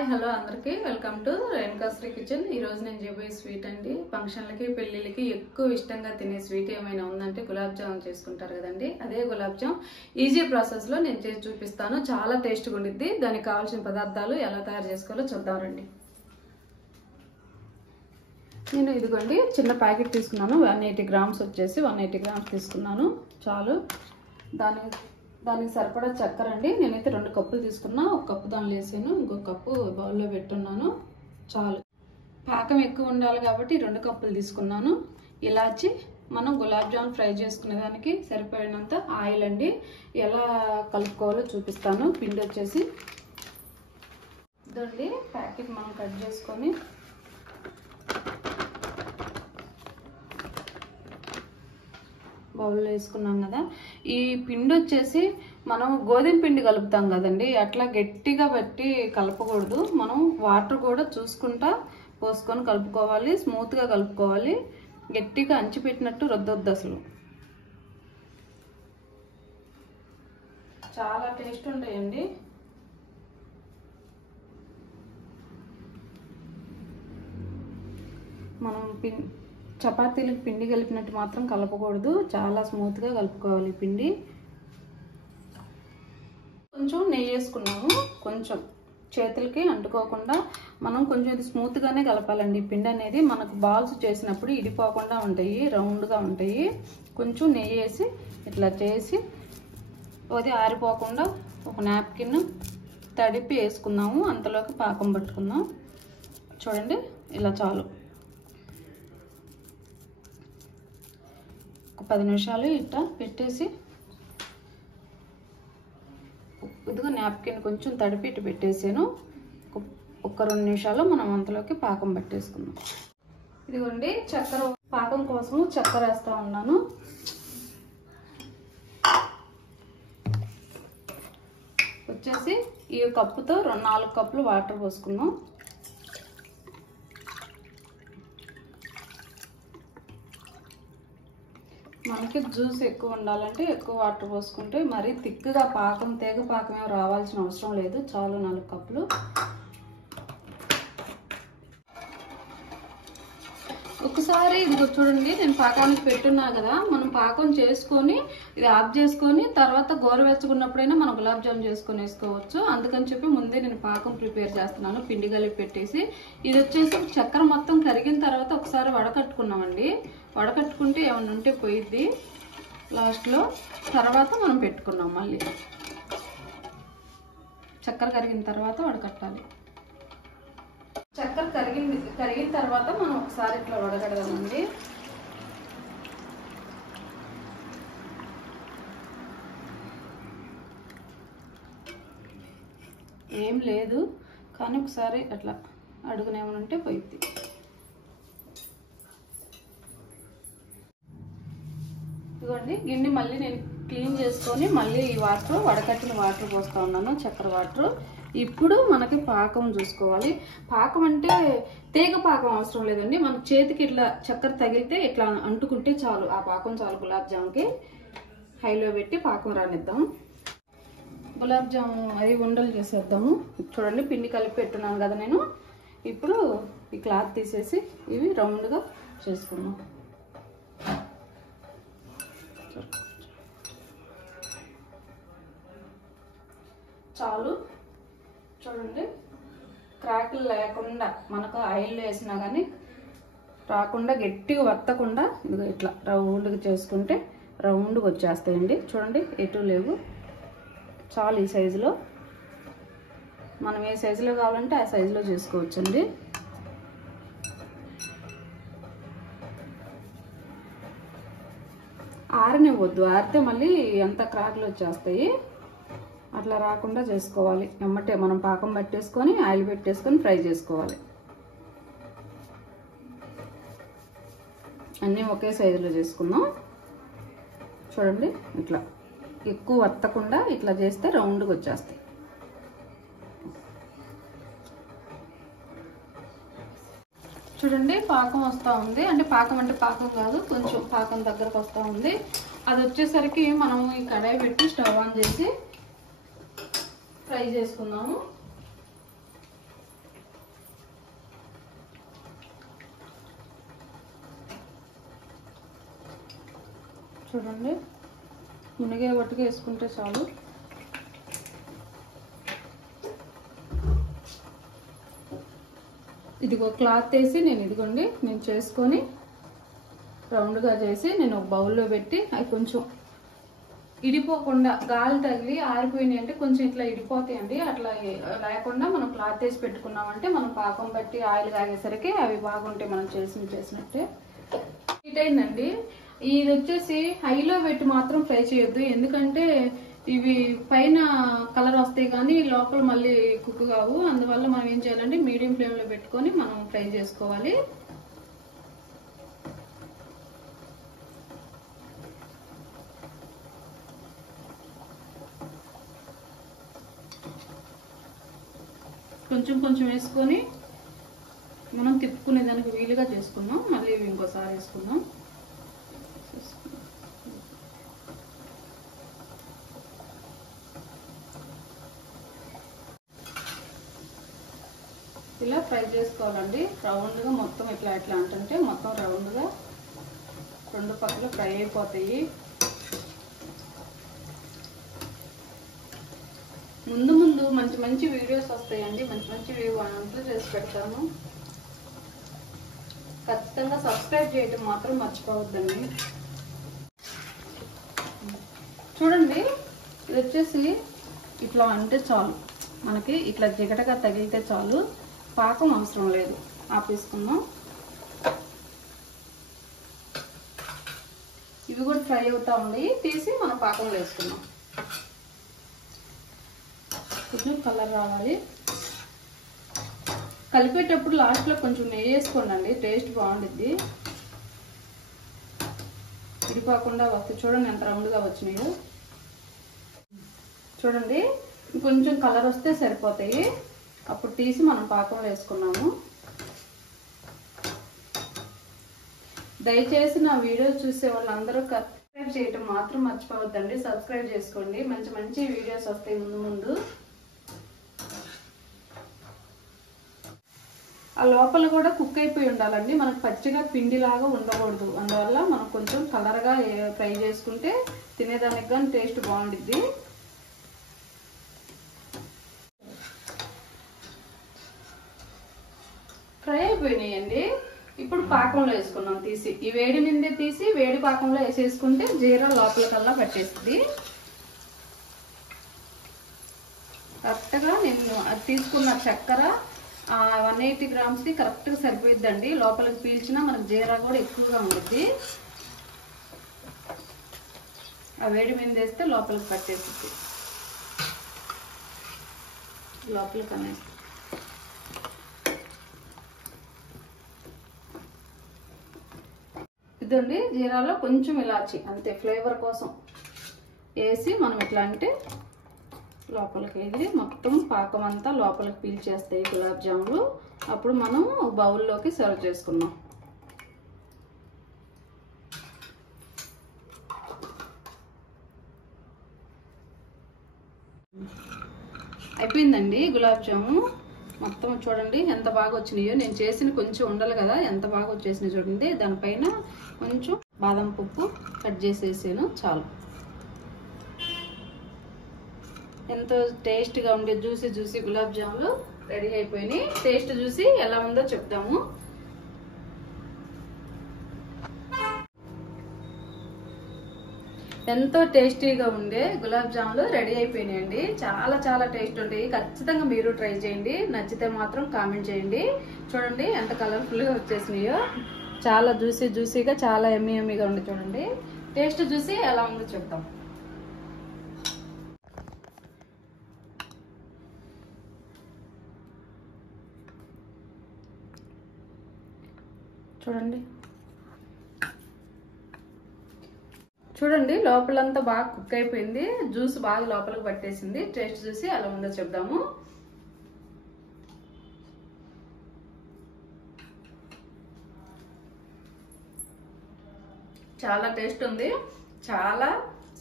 Hi hello అందరికీ welcome to రేణుకాశ్రీ kitchen. ఈ రోజు నేను చేయబోయే స్వీట్ అండి. ఫంక్షన్లకి పెళ్ళిళ్ళకి ఎక్కువ ఇష్టంగా తినే స్వీట్ ఏమైనా ఉందంటే గులాబ్ జామున్ చేసుకుంటారు కదండి. అదే గులాబ్ జామ్ ఈజీ ప్రాసెస్లో నేను చేసి చూపిస్తాను. చాలా టేస్ట్గా ఉండిద్ది. దానికి కావాల్సిన పదార్థాలు ఎలా తయారు చేసుకోవాలో చూద్దాం రండి. నేను ఇదిగోండి చిన్న ప్యాకెట్ తీసుకున్నాను. 180 గ్రామ్స్ వచ్చేసి 180 గ్రామ్స్ తీసుకున్నాను. చాలు. దానికి సరిపడా చక్కెర అండి. నేనైతే 2 కప్పులు తీసుకున్నా. 1 కప్పు దానిలో వేసాను, ఇంకొక కప్పు బౌల్లో పెట్టున్నాను. చాలు. పాకం ఎక్కువ ఉండాలి కాబట్టి 2 కప్పులు తీసుకున్నాను. ఇలాచి మనం గులాబ్ జామున్ ఫ్రై చేసుకునే దానికి సరిపోయినంత ఆయిల్ అండి. ఎలా కలుపుకోవాలో చూపిస్తాను. పిండి వచ్చేసి ఇదండి ప్యాకెట్ మనం కట్ చేసుకొని బౌల్లో వేసుకున్నాం కదా. ఈ పిండి వచ్చేసి మనం గోధుమ పిండి కలుపుతాం కదండి, అట్లా గట్టిగా పెట్టి కలపకూడదు. మనం వాటర్ కూడా చూసుకుంటా పోసుకొని కలుపుకోవాలి. స్మూత్గా కలుపుకోవాలి. గట్టిగా అంచిపెట్టినట్టు రుద్దొద్దు. అసలు చాలా టేస్ట్ ఉంటాయండి. మనం చపాతీలకు పిండి కలిపినట్టు మాత్రం కలపకూడదు. చాలా స్మూత్గా కలుపుకోవాలి పిండి. కొంచెం నెయ్యి వేసుకున్నాము. కొంచెం చేతులకి అంటుకోకుండా మనం కొంచెం ఇది స్మూత్గానే కలపాలండి. పిండి అనేది మనకు బాల్స్ చేసినప్పుడు ఇడిపోకుండా ఉంటాయి, రౌండ్గా ఉంటాయి. కొంచెం నెయ్యి వేసి ఇట్లా చేసి అది ఆరిపోకుండా ఒక నాప్కిన్ తడిపి వేసుకుందాము. అంతలోకి పాకం పట్టుకుందాం. చూడండి ఇలా చాలు. 10 నిమిషాలు ఇట్లా పెట్టేసి ఇదిగో నాప్కిన్ కొంచెం తడిపి ఇటు పెట్టేసాను. ఒక 2 నిమిషాలు మనం అంతలోకి పాకం పట్టేసుకుందాం. ఇదిగోండి చక్కెర పాకం కోసం చక్కెర వేస్తా ఉన్నాను. వచ్చేసి ఈ కప్పుతో 4 కప్పులు వాటర్ పోసుకుందాం. మనకి జ్యూస్ ఎక్కువ ఉండాలంటే ఎక్కువ వాటర్ పోసుకుంటే మరీ థిక్గా పాకం తేగ పాకం ఏమో రావాల్సిన అవసరం లేదు. చాలు 4 కప్పులు. ఒకసారి ఇదిగో చూడండి, నేను పాకానికి పెట్టున్నా కదా. మనం పాకం చేసుకొని ఇది ఆఫ్ చేసుకొని తర్వాత గోరువెచ్చకున్నప్పుడైనా మనం గులాబ్ జామున్ చేసుకొని వేసుకోవచ్చు. అందుకని చెప్పి ముందే నేను పాకం ప్రిపేర్ చేస్తున్నాను. పిండి కలిపి పెట్టేసి ఇది వచ్చేసి చక్కెర మొత్తం కరిగిన తర్వాత ఒకసారి వడకట్టుకున్నామండి. వడకట్టుకుంటే ఏమన్నా ఉంటే పోయిద్ది లాస్ట్లో. తర్వాత మనం పెట్టుకున్నాం. మళ్ళీ చక్కెర కరిగిన తర్వాత వడకట్టాలి. చక్కెర కరిగిన తర్వాత మనం ఒకసారి ఇట్లా వడగడదామండి. ఏం లేదు కానీ ఒకసారి అట్లా అడుగునేమనుంటే పోయిద్ది. ఇదిగోండి గిన్నె మళ్ళీ నేను క్లీన్ చేసుకొని మళ్ళీ ఈ వాటర్ వడకట్టిన వాటర్ పోస్తా ఉన్నాను, చక్కెర వాటర్. ఇప్పుడు మనకి పాకం చూసుకోవాలి. పాకం అంటే తీగ పాకం అవసరం లేదండి. మన చేతికి ఇట్లా చక్కెర తగిలితే ఇట్లా అంటుకుంటే చాలు. ఆ పాకం చాలు గులాబ్ జామున్కి. హైలో పెట్టి పాకం రానిద్దాం. గులాబ్ జామున్ అది ఉండలు చేసేద్దాము. చూడండి పిండి కలిపి పెట్టున్నాను కదా నేను. ఇప్పుడు ఈ క్లాత్ తీసేసి ఇవి రౌండ్గా చేసుకుందాం. చాలు. చూడండి క్రాకులు లేకుండా మనకు ఆయిల్లో వేసినా కానీ రాకుండా గట్టిగా వత్తకుండా ఇదిగో ఇట్లా రౌండ్గా చేసుకుంటే రౌండ్గా వచ్చేస్తాయండి. చూడండి ఎటు లేవు. చాలు ఈ సైజులో. మనం ఏ సైజులో కావాలంటే ఆ సైజులో చేసుకోవచ్చండి. ఆరనివ్వద్దు. ఆరితే మళ్ళీ అంత క్రాకులు వచ్చేస్తాయి. అట్లా రాకుండా చేసుకోవాలి. ఎమ్మటే మనం పాకం పట్టేసుకొని ఆయిల్ పెట్టేసుకొని ఫ్రై చేసుకోవాలి. అన్నీ ఒకే సైజులో చేసుకుందాం. చూడండి ఇట్లా ఎక్కువ వత్తకుండా ఇట్లా చేస్తే రౌండ్గా వచ్చేస్తాయి. చూడండి పాకం వస్తూ ఉంది. అంటే పాకం కాదు, కొంచెం పాకం దగ్గరకు వస్తూ ఉంది. అది వచ్చేసరికి మనం ఈ కడాయి పెట్టి స్టవ్ ఆన్ చేసి ఫ్రై చేసుకుందాము. చూడండి, మునిగే వట్టుగా వేసుకుంటే చాలు. ఇదిగో క్లాత్ వేసి నేను చేసుకొని రౌండ్గా చేసి నేను ఒక బౌల్లో పెట్టి అవి కొంచెం ఇడిపోకుండా గాలి తగిలి ఆరిపోయినాయి అంటే కొంచెం ఇట్లా ఇడిపోతాయండి. అట్లా లేకుండా మనం క్లాత్ వేసి పెట్టుకున్నామంటే మనం పాకం బట్టి ఆయిల్ తాగేసరికి అవి బాగుంటాయి మనం చేసినట్టే. హీట్ అయిందండి. ఇది వచ్చేసి హైలో పెట్టి మాత్రం ఫ్రై చేయొద్దు, ఎందుకంటే ఇవి పైన కలర్ వస్తాయి కానీ లోపల మళ్ళీ కుక్ కావు. అందువల్ల మనం ఏం చేయాలంటే మీడియం ఫ్లేమ్లో పెట్టుకొని మనం ఫ్రై చేసుకోవాలి. కొంచెం కొంచెం వేసుకొని మనం తిప్పుకునే దానికి వీలుగా చేసుకుందాం. మళ్ళీ ఇంకోసారి వేసుకుందాం. ఇలా ఫ్రై చేసుకోవాలండి. రౌండ్గా మొత్తం ఇట్లా అంటే మొత్తం రౌండ్గా రెండు పక్కల ఫ్రై అయిపోతాయి. ముందు మంచి మంచి వీడియోస్ వస్తాయండి, మంచి వంటలు చేసి పెడతాను. ఖచ్చితంగా సబ్స్క్రైబ్ చేయడం మాత్రం మర్చిపోవద్దండి. చూడండి, ఇది వచ్చేసి ఇట్లా అంటే చాలు, మనకి ఇట్లా జిగటగా తగిలితే చాలు, పాకం అవసరం లేదు. ఆపేసుకుందాం. ఇవి కూడా ఫ్రై అవుతా ఉన్నాయి, తీసి మనం పాకంలో వేసుకుందాం. కొంచెం కలర్ రావాలి. కలిపేటప్పుడు లాస్ట్లో కొంచెం నెయ్యి వేసుకోండి, టేస్ట్ బాగుంటుంది. ఇడిపోకుండా వస్తే చూడండి ఎంత రౌండ్గా వచ్చినాయో. చూడండి, కొంచెం కలర్ వస్తే సరిపోతాయి. అప్పుడు తీసి మనం పాకంలో వేసుకున్నాము. దయచేసి నా వీడియోస్ చూసే వాళ్ళందరూ సబ్స్క్రైబ్ చేయటం మాత్రం మర్చిపోవద్దండి. సబ్స్క్రైబ్ చేసుకోండి, మంచి వీడియోస్ వస్తాయి ముందు. ఆ లోపల కూడా కుక్ అయిపోయి ఉండాలండి, మనకు పచ్చిగా పిండిలాగా ఉండకూడదు. అందువల్ల మనం కొంచెం కలర్గా ఫ్రై చేసుకుంటే తినేదానికి కానీ టేస్ట్ బాగుంటుంది. ఫ్రై అయిపోయినాయండి. ఇప్పుడు పాకంలో వేసుకున్నాం తీసి. ఈ వేడి నిండే తీసి వేడి పాకంలో వేసేసుకుంటే జీరా లోపలికల్లా పట్టేస్తుంది. కరెక్ట్గా నేను అది తీసుకున్న చక్కెర 180 గ్రామ్స్కి కరెక్ట్గా సరిపోయిద్దండి. లోపలికి పీల్చినా మనకు జీరా కూడా ఎక్కువగా ఉంటుంది. ఆ వేడి మీద వేస్తే లోపలికి పట్టేస్తుంది, లోపలికి అనేసి. ఇదండి జీరాలో కొంచెం ఇలాచి అంతే, ఫ్లేవర్ కోసం వేసి మనం ఎట్లా అంటే లోపలికి ఎగిరి మొత్తం పాకం అంతా లోపలికి పీల్చేస్తాయి గులాబ్ జాములు. అప్పుడు మనం బౌల్లోకి సర్వ్ చేసుకున్నాం. అయిపోయిందండి గులాబ్ జాము మొత్తం. చూడండి ఎంత బాగా వచ్చినాయో. నేను చేసిన కొంచెం ఉండాలి కదా, ఎంత బాగా వచ్చేసినాయి చూడండి. దానిపైన కొంచెం బాదం పప్పు కట్ చేసేసాను, చాలు. ఎంతో టేస్ట్గా ఉండే జ్యూసీ గులాబ్ జాములు రెడీ అయిపోయినాయి. టేస్ట్ చూసి ఎలా ఉందో చెప్తాము. ఎంతో టేస్టీగా ఉండే గులాబ్ జాములు రెడీ అయిపోయినాయండి. చాలా టేస్ట్ ఉంటాయి. ఖచ్చితంగా మీరు ట్రై చేయండి. నచ్చితే మాత్రం కామెంట్ చేయండి. చూడండి ఎంత కలర్ఫుల్గా వచ్చేసినాయో. చాలా జ్యూసీగా చాలా ఎమ్మీగా ఉంది. చూడండి, టేస్ట్ చూసి ఎలా ఉందో చెప్తాం. చూడండి లోపలంతా బాగా కుక్ అయిపోయింది, జ్యూస్ బాగా లోపలికి పట్టేసింది. టేస్ట్ చూసి ఎలా ఉందో చెప్దాము. చాలా టేస్ట్ ఉంది, చాలా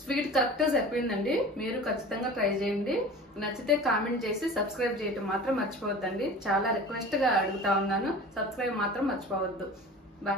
స్వీట్ కరెక్ట్గా సరిపోయిందండి. మీరు ఖచ్చితంగా ట్రై చేయండి. నచ్చితే కామెంట్ చేసి సబ్స్క్రైబ్ చేయటం మాత్రం మర్చిపోవద్దండి. చాలా రిక్వెస్ట్గా అడుగుతా ఉన్నాను, సబ్స్క్రైబ్ మాత్రం మర్చిపోవద్దు. బాయ్.